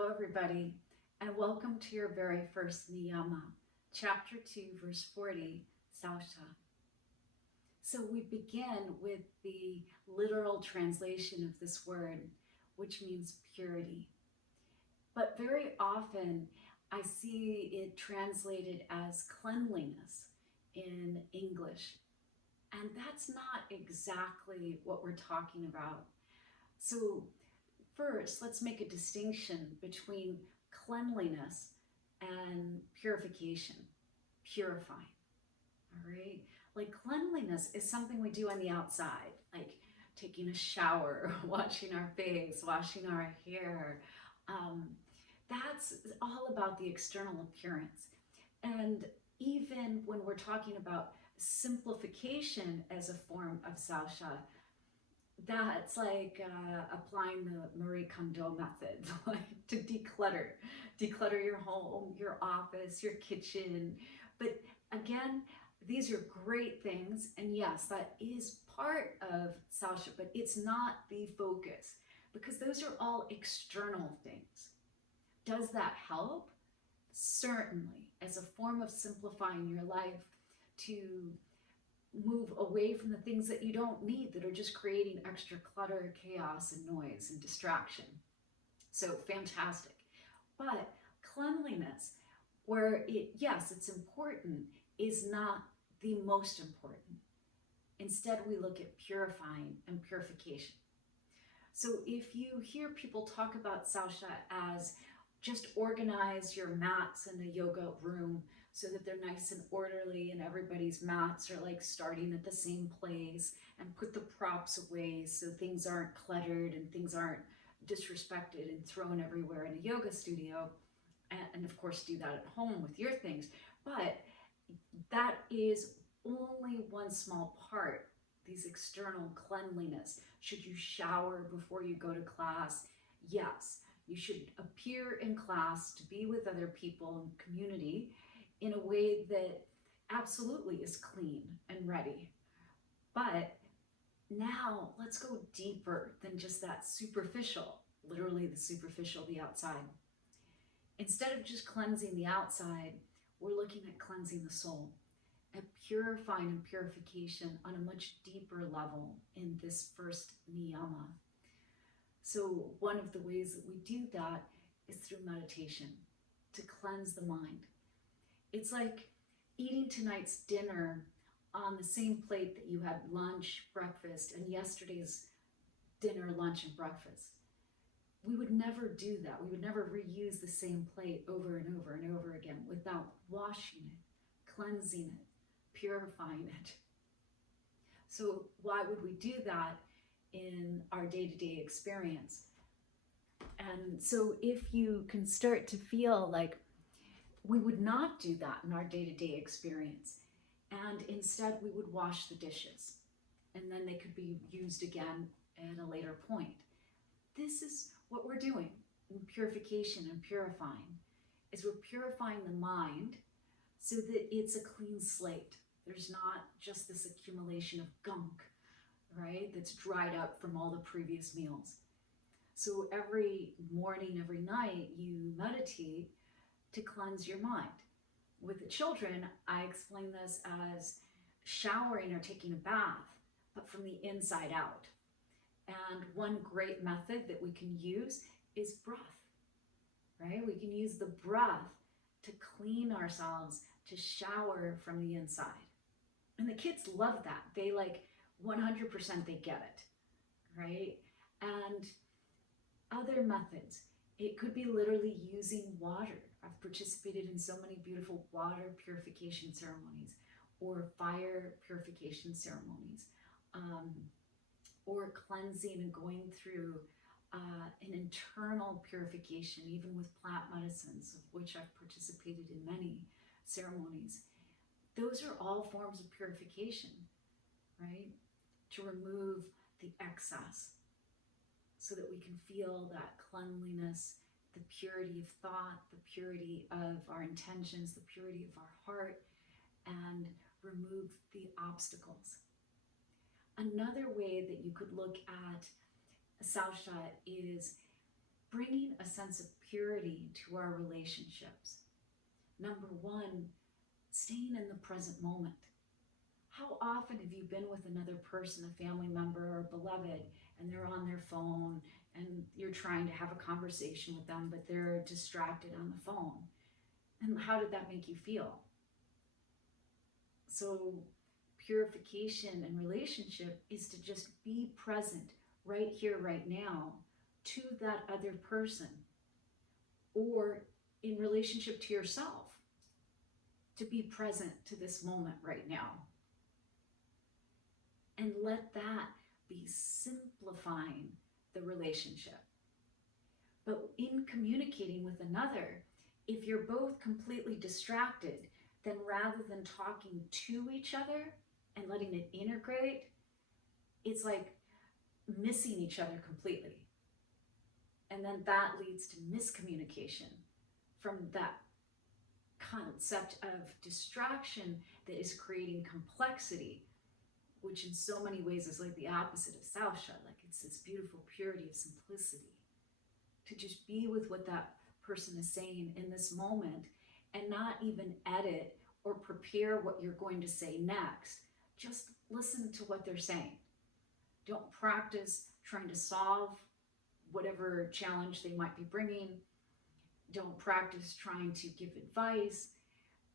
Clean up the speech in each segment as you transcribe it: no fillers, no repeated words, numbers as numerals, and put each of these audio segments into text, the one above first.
Hello, everybody, and welcome to your very first Niyama, chapter 2, verse 40, Saucha. So we begin with the literal translation of this word, which means purity. But very often I see it translated as cleanliness in English, and that's not exactly what we're talking about. So first, let's make a distinction between cleanliness and purification, purifying, all right? Like cleanliness is something we do on the outside, like taking a shower, washing our face, washing our hair. Um, that's all about the external appearance. And even when we're talking about simplification as a form of Saucha, that's like applying the Marie Kondo method, like to declutter your home, your office, your kitchen. But again, these are great things. And yes, that is part of Saucha, but it's not the focus because those are all external things. Does that help? Certainly, as a form of simplifying your life to move away from the things that you don't need that are just creating extra clutter, chaos, and noise and distraction. So fantastic. But cleanliness, where yes, it's important, is not the most important. Instead, we look at purifying and purification. So if you hear people talk about Saucha as just organize your mats in the yoga room so that they're nice and orderly and everybody's mats are like starting at the same place, and put the props away so things aren't cluttered and things aren't disrespected and thrown everywhere in a yoga studio, and of course do that at home with your things. But that is only one small part, these external cleanliness. Should you shower before you go to class? Yes. You should appear in class to be with other people in community in a way that absolutely is clean and ready. But now let's go deeper than just that superficial, literally the superficial, the outside. Instead of just cleansing the outside, we're looking at cleansing the soul, at purifying and purification on a much deeper level in this first niyama. So one of the ways that we do that is through meditation, to cleanse the mind. It's like eating tonight's dinner on the same plate that you had lunch, breakfast, and yesterday's dinner, lunch, and breakfast. We would never do that. We would never reuse the same plate over and over and over again without washing it, cleansing it, purifying it. So why would we do that in our day-to-day experience? And so if you can start to feel like we would not do that in our day-to-day experience, and instead we would wash the dishes and then they could be used again at a later point. This is what we're doing in purification and purifying, is we're purifying the mind so that it's a clean slate. There's not just this accumulation of gunk, right, that's dried up from all the previous meals. So every morning, every night, you meditate to cleanse your mind. With the children, I explain this as showering or taking a bath, but from the inside out. And one great method that we can use is breath, right? We can use the breath to clean ourselves, to shower from the inside. And the kids love that. They 100% they get it, right? And other methods, it could be literally using water. I've participated in so many beautiful water purification ceremonies or fire purification ceremonies, or cleansing and going through an internal purification, even with plant medicines, of which I've participated in many ceremonies. Those are all forms of purification, right? To remove the excess so that we can feel that cleanliness, the purity of thought, the purity of our intentions, the purity of our heart, and remove the obstacles. Another way that you could look at Saucha is bringing a sense of purity to our relationships. Number one, staying in the present moment. How often have you been with another person, a family member or a beloved, and they're on their phone and you're trying to have a conversation with them, but they're distracted on the phone? And how did that make you feel? So purification and relationship is to just be present right here, right now, to that other person, or in relationship to yourself, to be present to this moment right now. And let that be simplifying the relationship. But in communicating with another, if you're both completely distracted, then rather than talking to each other and letting it integrate, it's like missing each other completely. And then that leads to miscommunication from that concept of distraction that is creating complexity, which in so many ways is like the opposite of Saucha. Like it's this beautiful purity of simplicity, to just be with what that person is saying in this moment and not even edit or prepare what you're going to say next. Just listen to what they're saying. Don't practice trying to solve whatever challenge they might be bringing. Don't practice trying to give advice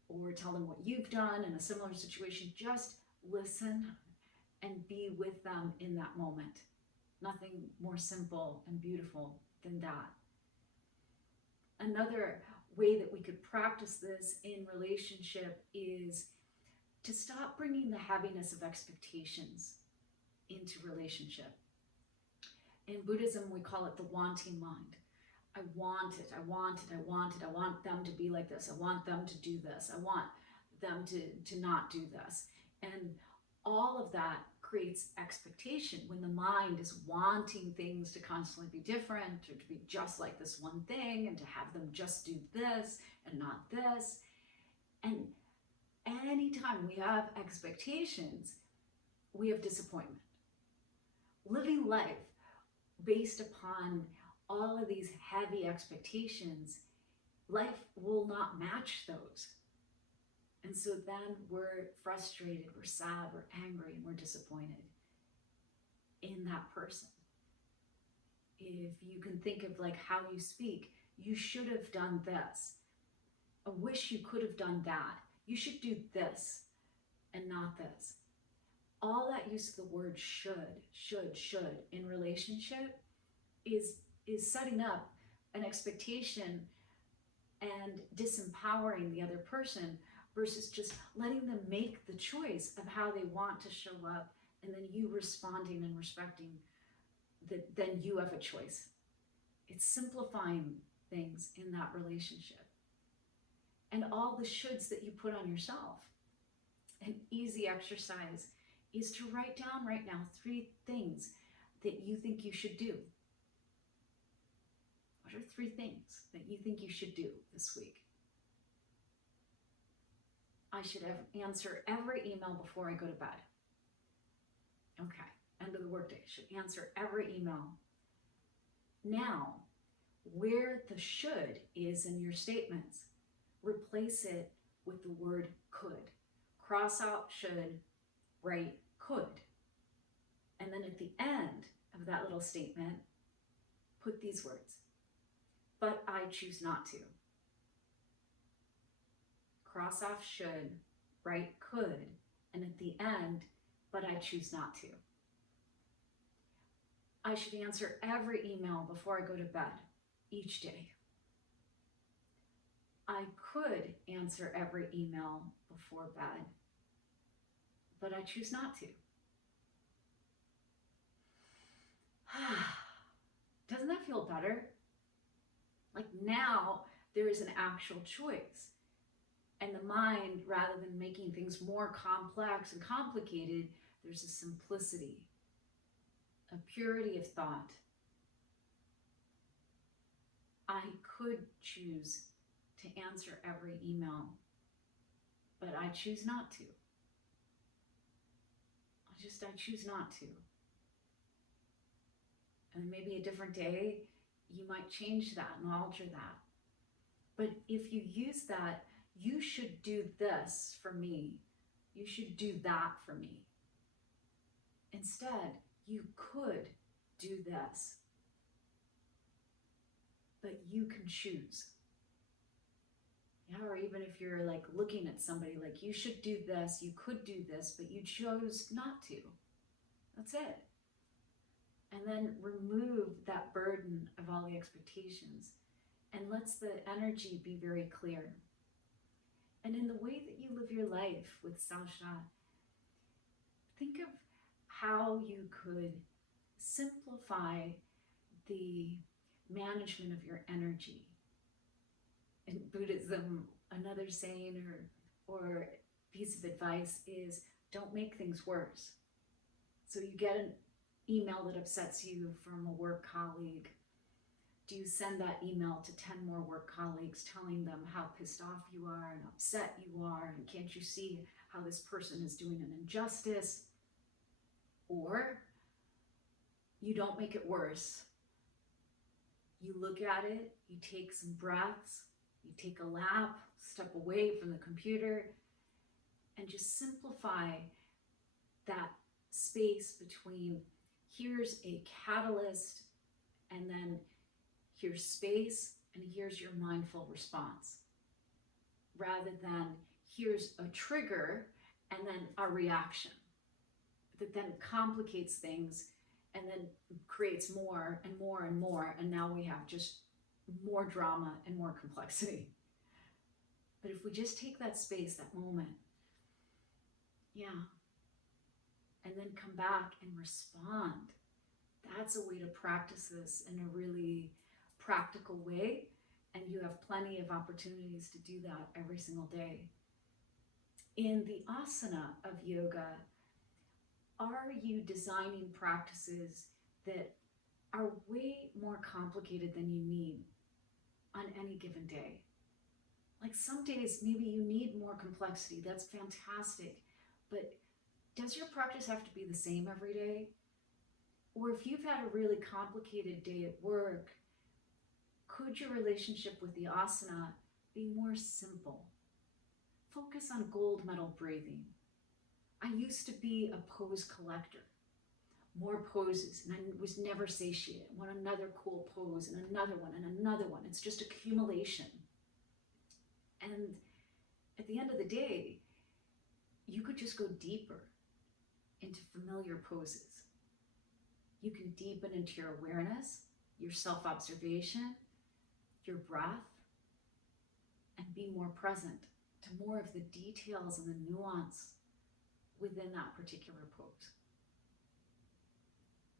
or tell them what you've done in a similar situation. Just listen and be with them in that moment. Nothing more simple and beautiful than that. Another way that we could practice this in relationship is to stop bringing the heaviness of expectations into relationship. In Buddhism, we call it the wanting mind. I want it, I want it, I want it. I want them to be like this. I want them to do this. I want them to not do this. And all of that creates expectation when the mind is wanting things to constantly be different, or to be just like this one thing, and to have them just do this and not this. And anytime we have expectations, we have disappointment. Living life based upon all of these heavy expectations, life will not match those. And so then we're frustrated, we're sad, we're angry, and we're disappointed in that person. If you can think of like how you speak, you should have done this. I wish you could have done that. You should do this and not this. All that use of the word should in relationship is setting up an expectation and disempowering the other person, versus just letting them make the choice of how they want to show up, and then you responding and respecting that then you have a choice. It's simplifying things in that relationship. And all the shoulds that you put on yourself. An easy exercise is to write down right now 3 things that you think you should do. What are 3 things that you think you should do this week? I should answer every email before I go to bed. Okay, end of the workday. Should answer every email. Now, where the should is in your statements, replace it with the word could. Cross out should, write could. And then at the end of that little statement, put these words: but I choose not to. Cross off should, write could, and at the end, but I choose not to. I should answer every email before I go to bed each day. I could answer every email before bed, but I choose not to. Doesn't that feel better? Like now there is an actual choice. And the mind, rather than making things more complex and complicated, there's a simplicity, a purity of thought. I could choose to answer every email, but I choose not to. I choose not to. And maybe a different day, you might change that and alter that. But if you use that, you should do this for me, you should do that for me. Instead, you could do this, but you can choose. Yeah, or even if you're like looking at somebody like, you should do this, you could do this, but you chose not to. That's it. And then remove that burden of all the expectations and lets the energy be very clear. And in the way that you live your life with Saucha, think of how you could simplify the management of your energy. In Buddhism, another saying or piece of advice is, don't make things worse. So you get an email that upsets you from a work colleague. Do you send that email to 10 more work colleagues telling them how pissed off you are and upset you are, and can't you see how this person is doing an injustice? Or you don't make it worse. You look at it, you take some breaths, you take a lap, step away from the computer, and just simplify that space between here's a catalyst, and then here's space, and here's your mindful response. Rather than here's a trigger, and then a reaction. That then complicates things, and then creates more and more and more, and now we have just more drama and more complexity. But if we just take that space, that moment, and then come back and respond, that's a way to practice this in a really practical way, and you have plenty of opportunities to do that every single day. In the asana of yoga, are you designing practices that are way more complicated than you need on any given day? Like some days, maybe you need more complexity. That's fantastic. But does your practice have to be the same every day? Or if you've had a really complicated day at work, could your relationship with the asana be more simple? Focus on gold medal breathing. I used to be a pose collector. More poses, and I was never satiated. I want another cool pose and another one and another one. It's just accumulation. And at the end of the day, you could just go deeper into familiar poses. You can deepen into your awareness, your self-observation, your breath, and be more present to more of the details and the nuance within that particular pose.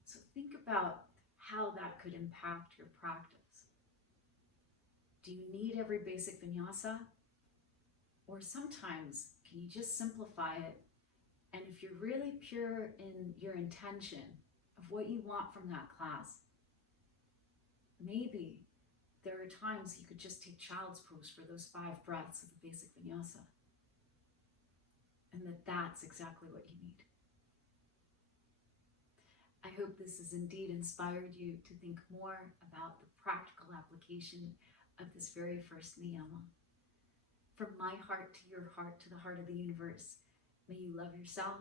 So think about how that could impact your practice. Do you need every basic vinyasa? Or sometimes, can you just simplify it? And if you're really pure in your intention of what you want from that class, maybe there are times you could just take child's pose for those 5 breaths of the basic vinyasa. And that's exactly what you need. I hope this has indeed inspired you to think more about the practical application of this very first Niyama. From my heart to your heart to the heart of the universe, may you love yourself,